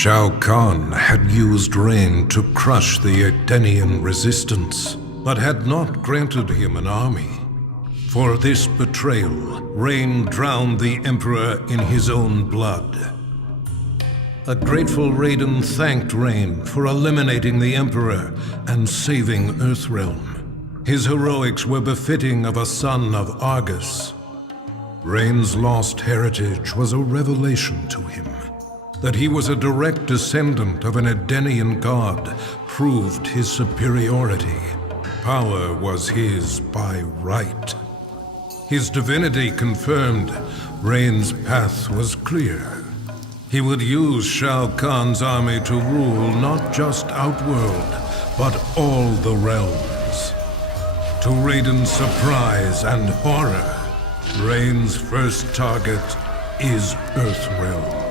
Shao Kahn had used rain to crush the Edenian resistance, but had not granted him an army. For this betrayal, Rain drowned the Emperor in his own blood. A grateful Raiden thanked Rain for eliminating the Emperor and saving Earthrealm. His heroics were befitting of a son of Argus. Rain's lost heritage was a revelation to him. That he was a direct descendant of an Edenian god proved his superiority. Power was his by right. His divinity confirmed, Rain's path was clear. He would use Shao Kahn's army to rule not just Outworld, but all the realms. To Raiden's surprise and horror, Rain's first target is Earthrealm.